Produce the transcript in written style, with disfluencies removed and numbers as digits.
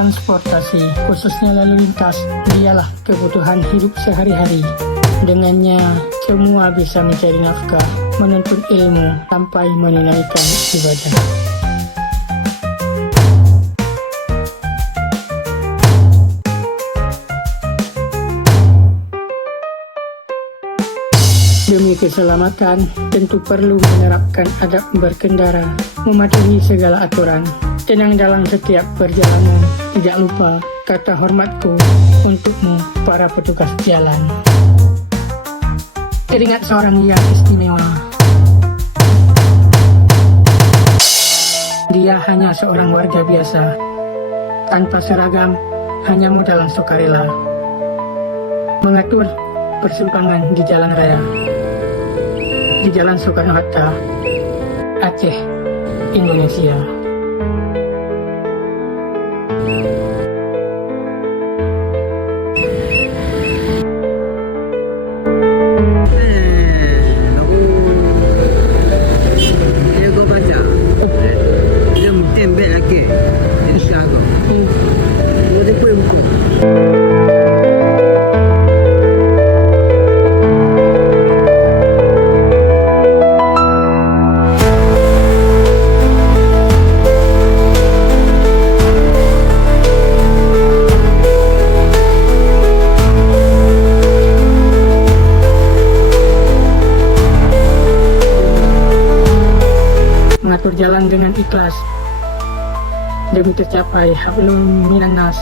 transportasi, khususnya lalu lintas, dialah kebutuhan hidup sehari-hari. Dengannya, semua bisa mencari nafkah, menuntut ilmu, sampai menunaikan ibadah. Demi keselamatan, tentu perlu menerapkan adab berkendara, mematuhi segala aturan, tenang dalam setiap perjalanan. Tidak lupa kata hormatku untukmu, para petugas jalan. Teringat seorang yang istimewa. Dia hanya seorang warga biasa, tanpa seragam, hanya modal sukarela, mengatur persimpangan di jalan raya, di Jalan Soekarno-Hatta, Aceh, Indonesia. Mengatur jalan dengan ikhlas demi tercapai hablum minannas